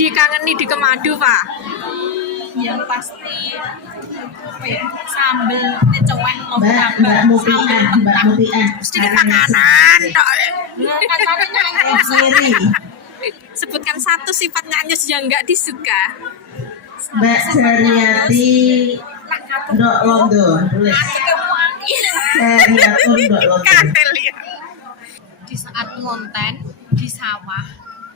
dikangeni di Kemadu, Pak? Yang pasti apa ya? Sambel cewek Mbak Mupiah. Sedikit makanan tok. Siri. Sebutkan satu sifat Nyak Anyus yang nggak disuka. Mbak Jariati Ndok Londo. Tulis. Jariati Ndok Londo. Katel ya. di saat ngonten di sawah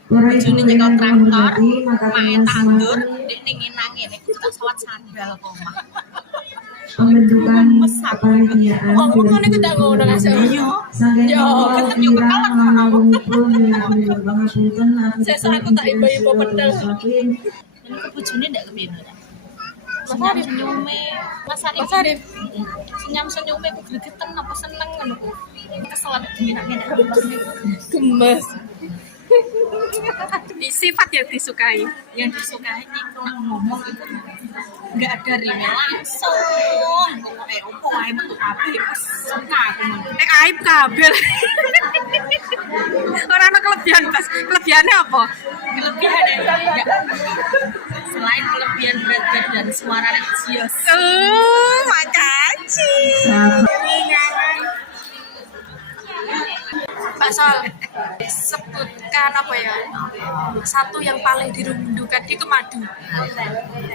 Orang bojone ibu nyekel yang traktor menghormati, maka mae dengan tandur semangat nek ning nangin nek kita sawat sandal kok mah pembentukan kepanitiaan Ngomong-ngomong itu udah ngono nggak sih? Saking Yo, Allah ketemu juga kirang kalah sama mengagunipun minat pangapunten Sesuk aku tak ibu-ibu pedal. niku bojone ndak kepiye Senyum senyume Mas Arif senyum senyume ku gregeten apa seneng ngono ku keselan enak-enak Gemes. Sifat yang disukai. yang disukai itu ngomong itu nggak ada rime langsung pokoknya opo ae metu kabeh suka aku Aib kabel. Orang ada kelebihan pas. Kelebihannya apa? kelebihan enggak selain kelebihan berat badan suaranya jios Makasih. Pak Sol, sebutkan apa ya? Satu yang paling dirindukan di Kemadu.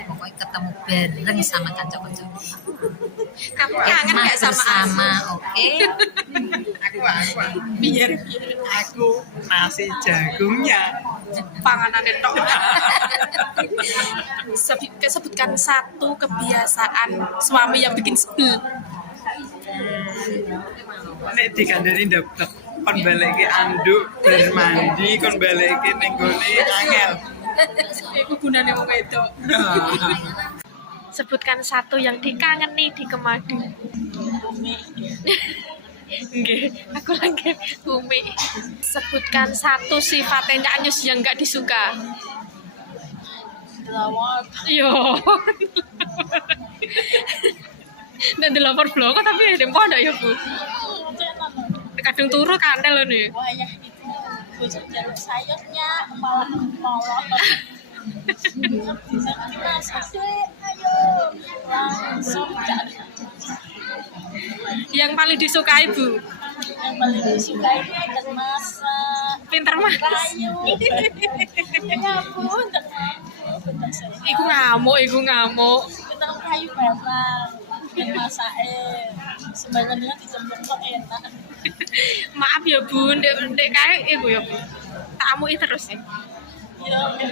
pokoknya ketemu bareng sama kanca-kanca Kamu kangen nggak sama aku? sama oke Biar Aku nasi jagungnya. panganan itu. Sebutkan satu kebiasaan suami yang bikin sebel. Nek dikandani dapat kon baleke anduk bar mandi kon baleke ning gone angel. Iku gunane wong wedok. Sebutkan satu yang dikangeni di Kemadu. Nggih, aku lagi Umi. Sebutkan satu sifatnya Nyak Anyus yang nggak disuka. Yo. Nek dilapor blok tapi ada apa ya, Bu? Kadung turu kandel nih. wayah itu bocah jalur sayurnya malah molot ayo langsung cari Yang paling disukai, Bu. yang paling disukai ikan masak Pinter mah. kayu ya pun tak mampu Iku ngamuk. kita kayu barang ikan masak sebenarnya dijemur kok enak Maaf ya, Bu, ndek kae iku ya, Bu. Tak amui terus ya. ya